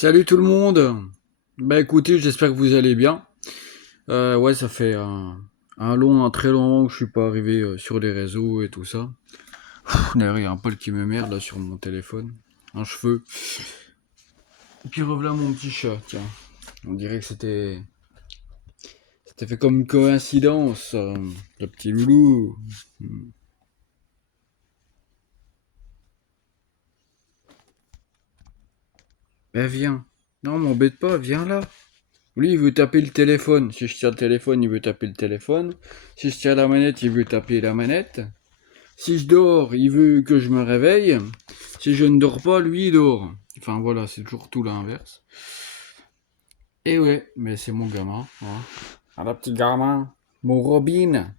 Salut tout le monde. Bah écoutez, j'espère que vous allez bien. Ouais, ça fait un très long moment que je suis pas arrivé sur les réseaux et tout ça. D'ailleurs, il y a un poil qui me merde là sur mon téléphone. Un cheveu. Et puis revoilà mon petit chat, tiens. On dirait que c'était fait comme une coïncidence. Le petit loulou. Ben viens. Non, m'embête pas, viens là. Lui, il veut taper le téléphone. Si je tiens le téléphone, il veut taper le téléphone. Si je tiens la manette, il veut taper la manette. Si je dors, il veut que je me réveille. Si je ne dors pas, lui, il dort. Enfin voilà, c'est toujours tout l'inverse. Et ouais, mais c'est mon gamin. Hein. Ah, la petite gamin. Mon Robin.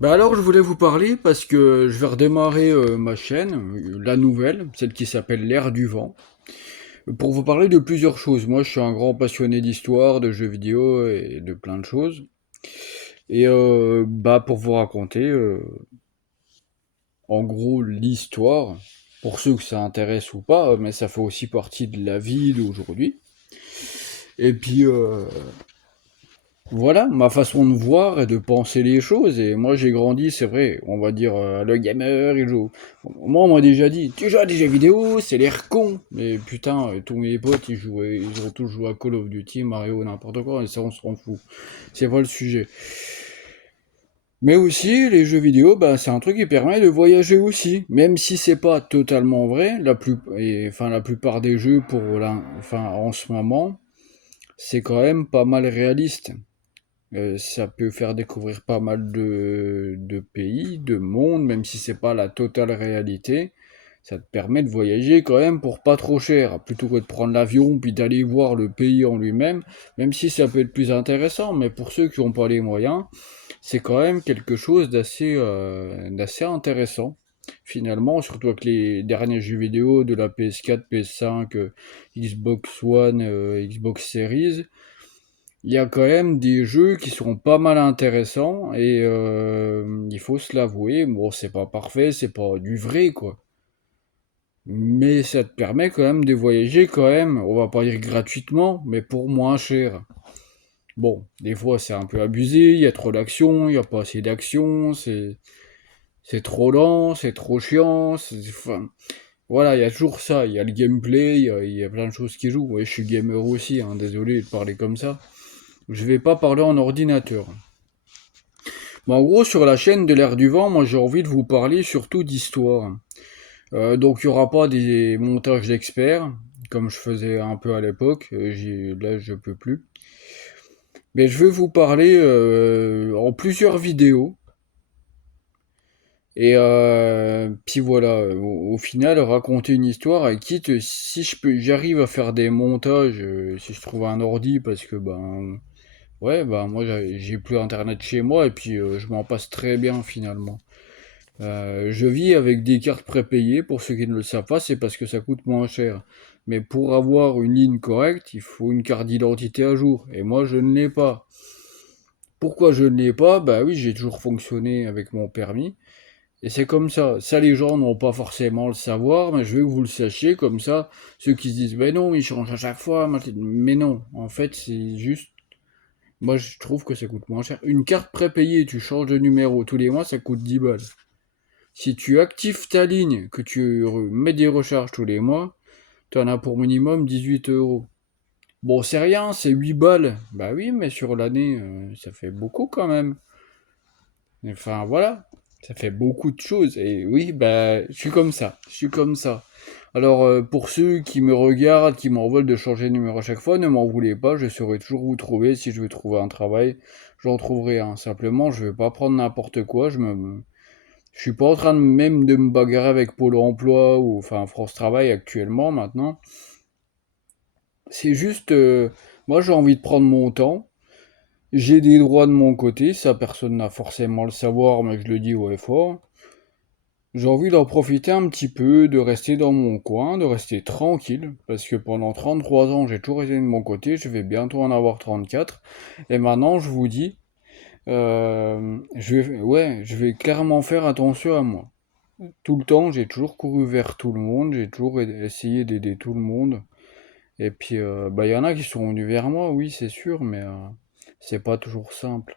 Bah alors, je voulais vous parler parce que je vais redémarrer ma chaîne, la nouvelle, celle qui s'appelle L'Air du Vent, pour vous parler de plusieurs choses. Moi, je suis un grand passionné d'histoire, de jeux vidéo et de plein de choses. Et bah pour vous raconter en gros l'histoire, pour ceux que ça intéresse ou pas, mais ça fait aussi partie de la vie d'aujourd'hui. Et puis voilà, ma façon de voir et de penser les choses. Et moi j'ai grandi, c'est vrai, on va dire le gamer, il joue. Moi on m'a déjà dit, tu joues à des jeux vidéo, c'est l'air con. Mais putain, tous mes potes ils ont tous joué à Call of Duty, Mario, n'importe quoi, et ça on s'en fout. C'est pas le sujet. Mais aussi, les jeux vidéo, bah, c'est un truc qui permet de voyager aussi. Même si c'est pas totalement vrai, enfin, la plupart des jeux enfin, en ce moment, c'est quand même pas mal réaliste. Ça peut faire découvrir pas mal de pays, de mondes, même si c'est pas la totale réalité. Ça te permet de voyager quand même pour pas trop cher, plutôt que de prendre l'avion puis d'aller voir le pays en lui-même, même si ça peut être plus intéressant, mais pour ceux qui n'ont pas les moyens, c'est quand même quelque chose d'assez intéressant, finalement, surtout avec les derniers jeux vidéo de la PS4, PS5, Xbox One, Xbox Series. Il y a quand même des jeux qui sont pas mal intéressants et il faut se l'avouer, bon, c'est pas parfait, c'est pas du vrai, quoi. Mais ça te permet quand même de voyager quand même, on va pas dire gratuitement, mais pour moins cher. Bon, des fois c'est un peu abusé, il y a trop d'action, il y a pas assez d'action, c'est trop lent, c'est trop chiant, enfin, voilà, il y a toujours ça, il y a le gameplay, il y a plein de choses qui jouent. Ouais, je suis gamer aussi, hein, désolé de parler comme ça. Je vais pas parler en ordinateur. Bon, en gros, sur la chaîne de l'Air du Vent, moi j'ai envie de vous parler surtout d'histoire. Donc il n'y aura pas des montages d'experts, comme je faisais un peu à l'époque, là je peux plus. Mais je vais vous parler en plusieurs vidéos. Et puis voilà, au final, raconter une histoire, et quitte, si j'arrive à faire des montages, si je trouve un ordi, parce que ben, ouais, ben moi j'ai plus internet chez moi, et puis je m'en passe très bien finalement. Je vis avec des cartes prépayées, pour ceux qui ne le savent pas, c'est parce que ça coûte moins cher. Mais pour avoir une ligne correcte, il faut une carte d'identité à jour, et moi je ne l'ai pas. Pourquoi je ne l'ai pas? Bah oui, j'ai toujours fonctionné avec mon permis. Et c'est comme ça. Ça, les gens n'ont pas forcément le savoir, mais je veux que vous le sachiez. Comme ça, ceux qui se disent, ben non, ils changent à chaque fois. Mais non, en fait, c'est juste. Moi, je trouve que ça coûte moins cher. Une carte prépayée, tu changes de numéro tous les mois, ça coûte 10 balles. Si tu actives ta ligne, que tu mets des recharges tous les mois, tu en as pour minimum 18 euros. Bon, c'est rien, c'est 8 balles. Bah oui, mais sur l'année, ça fait beaucoup quand même. Enfin voilà, ça fait beaucoup de choses. Et oui, bah, je suis comme ça. Je suis comme ça. Alors, pour ceux qui me regardent, qui m'en veulent de changer de numéro à chaque fois, ne m'en voulez pas. Je saurai toujours vous trouver. Si je veux trouver un travail, j'en trouverai un. Simplement, je vais pas prendre n'importe quoi. Je suis pas en train même de me bagarrer avec Pôle emploi ou enfin France Travail actuellement maintenant. C'est juste, moi j'ai envie de prendre mon temps. J'ai des droits de mon côté, ça personne n'a forcément le savoir, mais je le dis haut et fort. J'ai envie d'en profiter un petit peu, de rester dans mon coin, de rester tranquille, parce que pendant 33 ans, j'ai toujours été de mon côté, je vais bientôt en avoir 34. Et maintenant, je vous dis, ouais, je vais clairement faire attention à moi. Tout le temps, j'ai toujours couru vers tout le monde, j'ai toujours essayé d'aider tout le monde. Et puis, bah, il y en a qui sont venus vers moi, oui, c'est sûr, mais c'est pas toujours simple.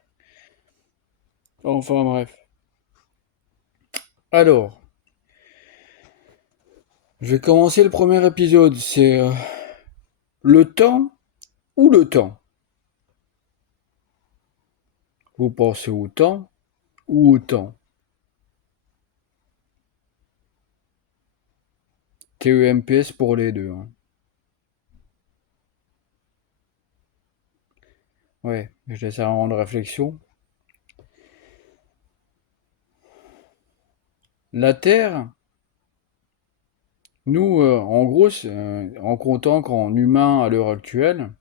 Enfin, bref. Alors, je vais commencer le premier épisode. C'est le temps ou le temps? Vous pensez au temps ou au temps? TEMPS pour les deux, hein. Ouais, je laisse un moment de réflexion. La Terre, nous, en gros, en comptant qu'en humain à l'heure actuelle,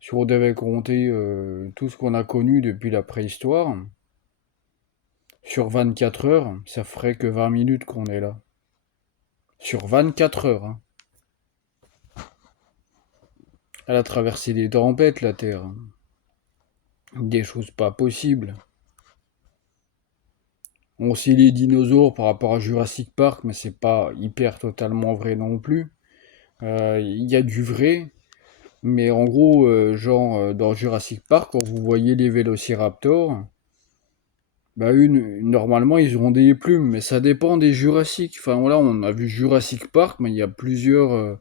si on devait compter tout ce qu'on a connu depuis la préhistoire, sur 24 heures, ça ferait que 20 minutes qu'on est là. Sur 24 heures, hein. Elle a traversé des tempêtes, la Terre. Des choses pas possibles. On sait les dinosaures par rapport à Jurassic Park, mais c'est pas hyper totalement vrai non plus. Il y a du vrai, mais en gros, dans Jurassic Park, quand vous voyez les vélociraptors, bah normalement ils auront des plumes, mais ça dépend des Jurassic. Enfin voilà, on a vu Jurassic Park, mais il y a plusieurs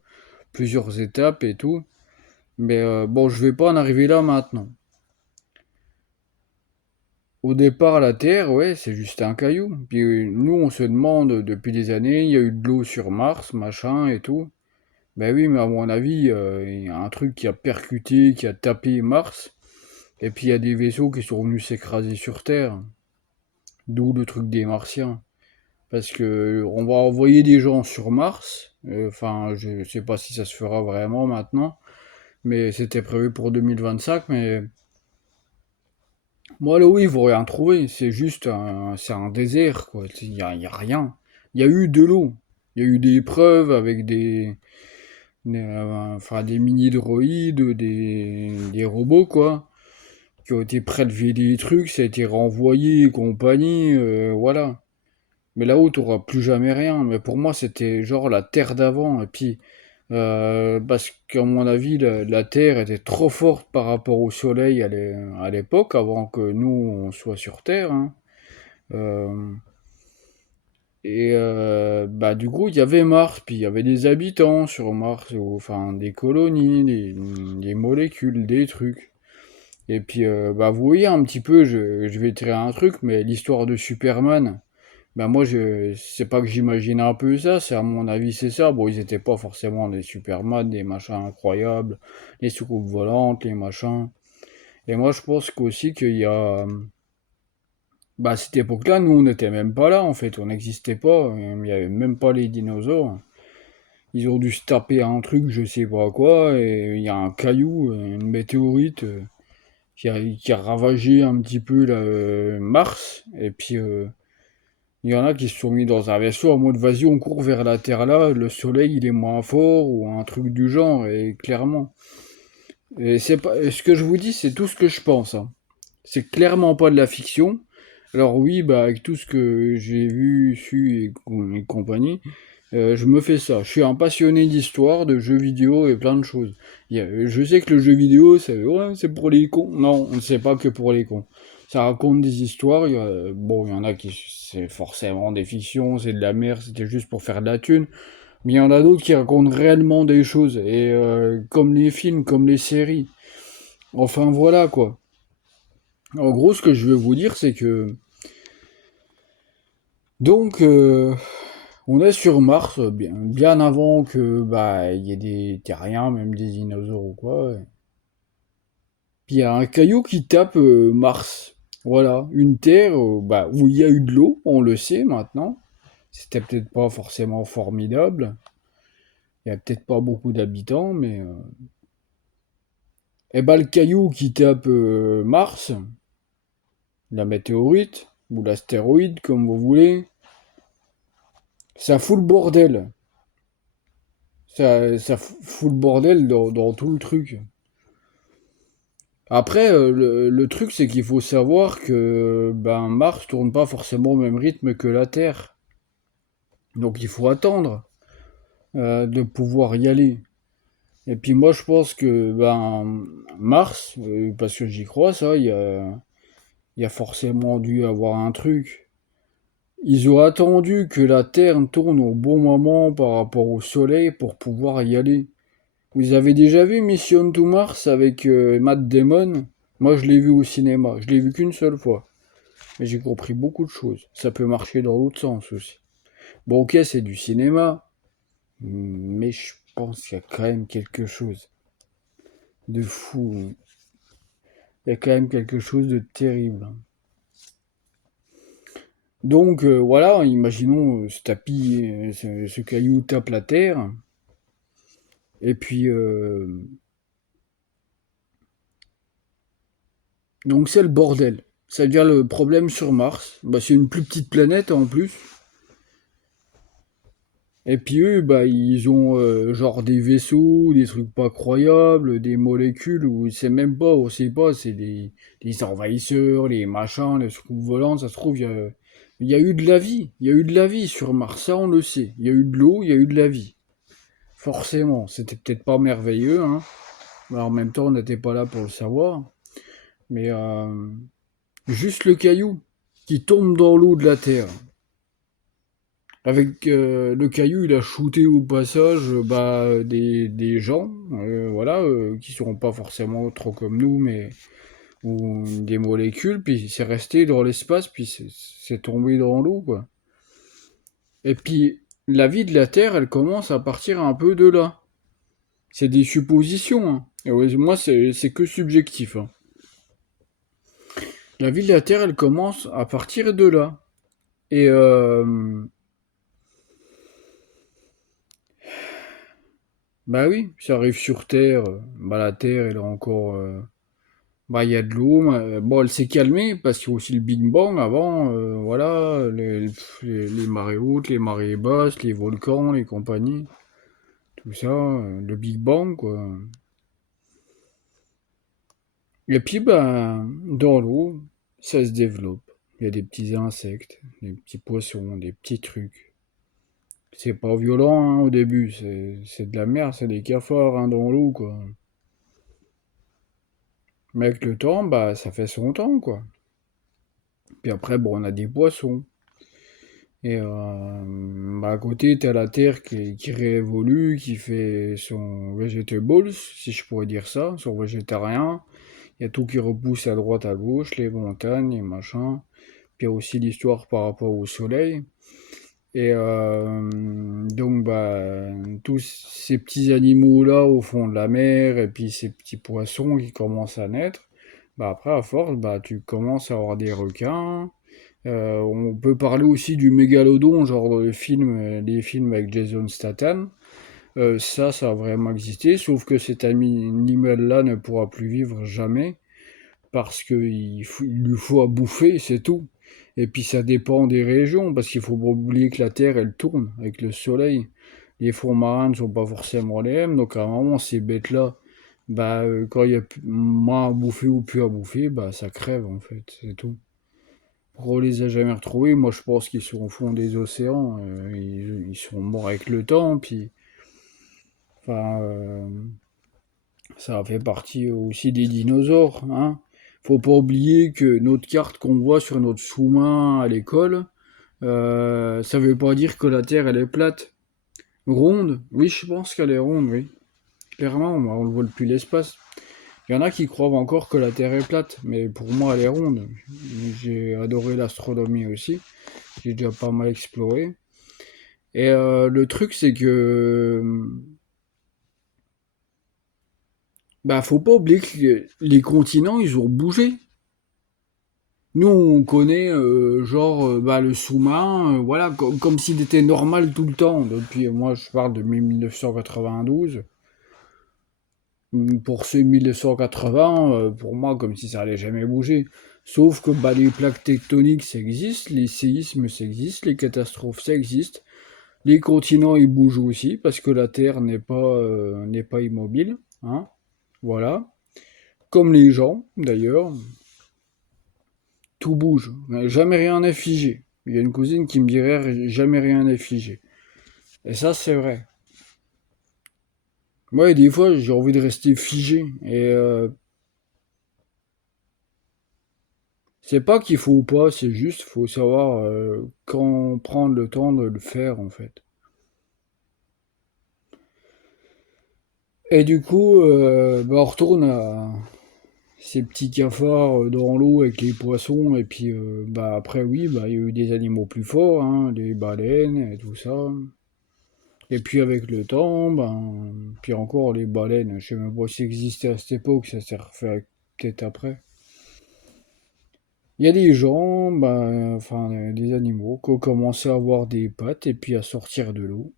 étapes et tout. Mais bon, je vais pas en arriver là maintenant. Au départ, la Terre, ouais, c'est juste un caillou. Puis nous, on se demande depuis des années, il y a eu de l'eau sur Mars, machin et tout. Ben oui, mais à mon avis, il y a un truc qui a percuté, qui a tapé Mars. Et puis il y a des vaisseaux qui sont venus s'écraser sur Terre. D'où le truc des Martiens. Parce que on va envoyer des gens sur Mars. Enfin, je sais pas si ça se fera vraiment maintenant. Mais c'était prévu pour 2025. Mais moi, là, oui, ils vont rien trouver. C'est un désert, quoi. Il y a rien. Il y a eu de l'eau. Il y a eu des preuves avec enfin, des mini-droïdes, des robots, quoi, qui ont été prélevés des trucs, ça a été renvoyé et compagnie, voilà. Mais là-haut, t'auras plus jamais rien. Mais pour moi, c'était genre la Terre d'avant. Et puis, parce qu'à mon avis, la Terre était trop forte par rapport au Soleil à l'époque, avant que nous, on soit sur Terre, hein. Euh, bah, du coup, il y avait Mars, puis il y avait des habitants sur Mars, enfin des colonies, des molécules, des trucs. Et puis, bah, vous voyez un petit peu, je vais tirer un truc, mais l'histoire de Superman, bah moi, c'est pas que j'imagine un peu ça, c'est à mon avis, c'est ça. Bon, ils étaient pas forcément des Superman, des machins incroyables, les soucoupes volantes, les machins. Et moi, je pense qu'aussi qu'il y a. Bah, à cette époque-là, nous, on n'était même pas là, en fait, on n'existait pas, il n'y avait même pas les dinosaures. Ils ont dû se taper un truc, je sais pas quoi, et il y a un caillou, une météorite qui a ravagé un petit peu Mars, et puis il y en a qui se sont mis dans un vaisseau en mode vas-y, on court vers la Terre là, le soleil il est moins fort, ou un truc du genre, et clairement. Et c'est pas, ce que je vous dis, c'est tout ce que je pense, hein. C'est clairement pas de la fiction. Alors oui, bah avec tout ce que j'ai vu, su et compagnie, je me fais ça. Je suis un passionné d'histoire, de jeux vidéo et plein de choses. Je sais que le jeu vidéo, c'est ouais, c'est pour les cons. Non, on ne sait pas que pour les cons. Ça raconte des histoires. Bon, il y en a qui c'est forcément des fictions, c'est de la merde, c'était juste pour faire de la thune. Mais il y en a d'autres qui racontent réellement des choses. Et comme les films, comme les séries. Enfin voilà quoi. En gros, ce que je veux vous dire, c'est que donc on est sur Mars bien avant que bah il y ait des terriens, même des dinosaures ou quoi. Puis il y a un caillou qui tape Mars. Voilà, une terre bah, où il y a eu de l'eau, on le sait maintenant. C'était peut-être pas forcément formidable. Il y a peut-être pas beaucoup d'habitants, mais et bah le caillou qui tape Mars, la météorite ou l'astéroïde comme vous voulez, ça fout le bordel. Ça fout le bordel dans tout le truc. Après, le truc, c'est qu'il faut savoir que ben, Mars tourne pas forcément au même rythme que la Terre. Donc il faut attendre de pouvoir y aller. Et puis moi je pense que ben Mars, parce que j'y crois ça, il y a forcément dû avoir un truc. Ils ont attendu que la Terre tourne au bon moment par rapport au Soleil pour pouvoir y aller. Vous avez déjà vu Mission to Mars avec Matt Damon? Moi je l'ai vu au cinéma, je l'ai vu qu'une seule fois. Mais j'ai compris beaucoup de choses. Ça peut marcher dans l'autre sens aussi. Bon ok c'est du cinéma, mais je pense qu'il y a quand même quelque chose de fou. Il y a quand même quelque chose de terrible. Donc voilà, imaginons ce tapis, ce caillou tape la terre, et puis donc c'est le bordel. Ça devient le problème sur Mars. Bah, c'est une plus petite planète en plus. Et puis eux, bah, ils ont genre des vaisseaux, des trucs pas croyables, des molécules où c'est même pas, on sait pas, c'est des envahisseurs, les machins, les trucs volants, ça se trouve, il y a eu de la vie. Il y a eu de la vie sur Mars, ça on le sait. Il y a eu de l'eau, il y a eu de la vie. Forcément, c'était peut-être pas merveilleux, hein. Mais en même temps, on n'était pas là pour le savoir. Mais juste le caillou qui tombe dans l'eau de la Terre. Avec le caillou, il a shooté au passage bah, des gens, voilà, qui seront pas forcément trop comme nous, mais ou des molécules, puis c'est resté dans l'espace, puis c'est tombé dans l'eau, quoi. Et puis la vie de la Terre, elle commence à partir un peu de là. C'est des suppositions, hein. Et ouais, moi, c'est que subjectif, hein. La vie de la Terre, elle commence à partir de là. Et bah oui, ça arrive sur Terre. Bah la Terre, elle est encore. Bah il y a de l'eau. Bon, elle s'est calmée parce qu'il y a aussi le Big Bang avant. Voilà, les marées hautes, les marées basses, les volcans, les compagnies, tout ça, le Big Bang quoi. Et puis bah dans l'eau, ça se développe. Il y a des petits insectes, des petits poissons, des petits trucs. C'est pas violent hein, au début, c'est de la merde, c'est des cafards hein, dans l'eau quoi. Mais avec le temps, bah ça fait son temps quoi. Puis après, bon, on a des poissons. Et bah, à côté, t'as la Terre qui réévolue, qui fait son vegetables, si je pourrais dire ça, son végétarien. Il y a tout qui repousse à droite, à gauche, les montagnes, les machins. Puis il y a aussi l'histoire par rapport au soleil. Et donc, bah, tous ces petits animaux-là au fond de la mer, et puis ces petits poissons qui commencent à naître, bah après, à force, bah, tu commences à avoir des requins. On peut parler aussi du mégalodon, genre dans les films avec Jason Statham. Ça a vraiment existé, sauf que cet animal-là ne pourra plus vivre jamais parce il lui faut à bouffer, c'est tout. Et puis ça dépend des régions, parce qu'il faut pas oublier que la Terre, elle tourne avec le Soleil. Les fonds marins ne sont pas forcément les mêmes, donc à un moment, ces bêtes-là, bah, quand il y a moins à bouffer ou plus à bouffer, bah ça crève en fait, c'est tout. On les a jamais retrouvés, moi je pense qu'ils sont au fond des océans, ils sont morts avec le temps, puis enfin, ça fait partie aussi des dinosaures, hein. Faut pas oublier que notre carte qu'on voit sur notre sous-main à l'école, ça veut pas dire que la Terre elle est plate. Ronde, oui, je pense qu'elle est ronde, oui. Clairement, on le voit depuis l'espace. Il y en a qui croient encore que la Terre est plate, mais pour moi elle est ronde. J'ai adoré l'astronomie aussi, j'ai déjà pas mal exploré. Et le truc c'est que bah faut pas oublier que les continents ils ont bougé. Nous, on connaît genre bah, le sous-marin, voilà, comme s'il était normal tout le temps. Depuis, moi, je parle de 1992. Pour ceux 1980, pour moi, comme si ça allait jamais bouger. Sauf que bah, les plaques tectoniques, ça existe, les séismes, ça existe, les catastrophes, ça existe. Les continents, ils bougent aussi, parce que la Terre n'est pas immobile. Hein, voilà. Comme les gens, d'ailleurs. Tout bouge. Jamais rien n'est figé. Il y a une cousine qui me dirait jamais rien n'est figé. Et ça, c'est vrai. Moi, des fois, j'ai envie de rester figé. Et c'est pas qu'il faut pas, c'est juste faut savoir quand prendre le temps de le faire, en fait. Et du coup, on retourne à ces petits cafards dans l'eau avec les poissons. Et puis, après, oui, il y a eu des animaux plus forts, hein, des baleines et tout ça. Et puis avec le temps, puis encore les baleines, je sais même pas si existait à cette époque, ça s'est refait peut-être après. Il y a des gens, enfin des animaux, qui ont commencé à avoir des pattes et puis à sortir de l'eau.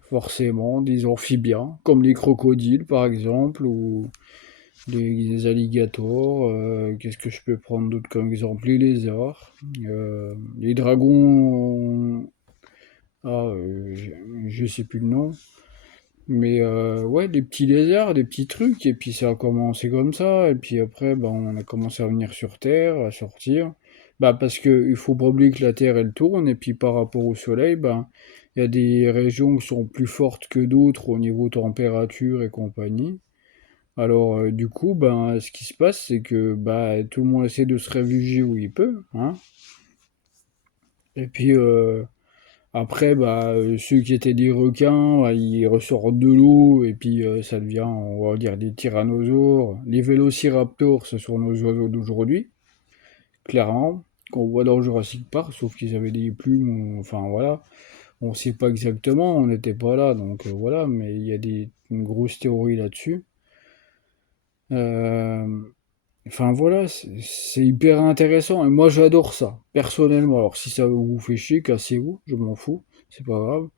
Forcément, des amphibiens, comme les crocodiles par exemple, ou les alligators. Qu'est-ce que je peux prendre d'autre comme exemple? Les lézards, les dragons. Ah, je sais plus le nom. Mais ouais, des petits lézards, des petits trucs, et puis ça a commencé comme ça, et puis après, on a commencé à venir sur Terre, à sortir. Parce que il faut pas oublier que la Terre, elle tourne, et puis par rapport au Soleil, il y a des régions qui sont plus fortes que d'autres au niveau température et compagnie. Alors, du coup, ce qui se passe, c'est que tout le monde essaie de se réfugier où il peut, hein. Et puis, après, ceux qui étaient des requins, ils ressortent de l'eau et puis ça devient, on va dire, des tyrannosaures. Les vélociraptors, ce sont nos oiseaux d'aujourd'hui, clairement, qu'on voit dans Jurassic Park, sauf qu'ils avaient des plumes, enfin voilà. On ne sait pas exactement, on n'était pas là, donc voilà, mais il y a une grosse théorie là-dessus. Euh, Enfin voilà, c'est hyper intéressant et moi j'adore ça, personnellement. Alors si ça vous fait chier, cassez-vous, je m'en fous, c'est pas grave.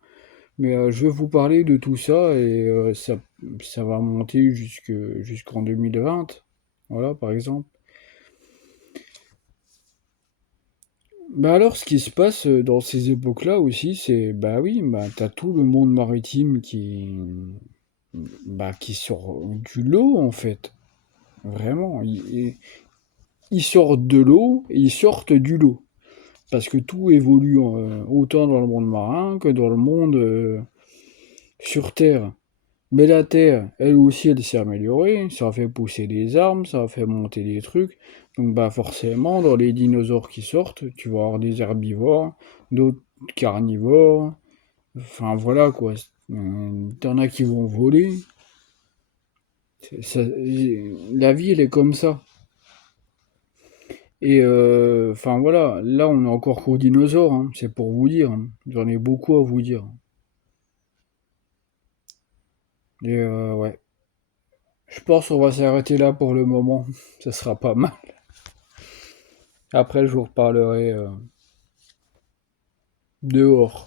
Mais je vais vous parler de tout ça et ça va monter jusqu'en 2020. Voilà, par exemple. Alors, ce qui se passe dans ces époques-là aussi, c'est, oui, t'as tout le monde maritime qui sort du lot, en fait. Vraiment. Ils sortent de l'eau et ils sortent du lot. Parce que tout évolue autant dans le monde marin que dans le monde sur Terre. Mais la Terre, elle aussi, elle s'est améliorée. Ça a fait pousser des arbres, ça a fait monter des trucs. Donc, forcément, dans les dinosaures qui sortent, tu vas avoir des herbivores, d'autres carnivores. Enfin, voilà quoi. T'en as qui vont voler. La vie, elle est comme ça. Et enfin, voilà. Là, on est encore qu'aux dinosaures, hein. C'est pour vous dire, hein. J'en ai beaucoup à vous dire. Et ouais. Je pense qu'on va s'arrêter là pour le moment. Ça sera pas mal. Après, je vous reparlerai dehors.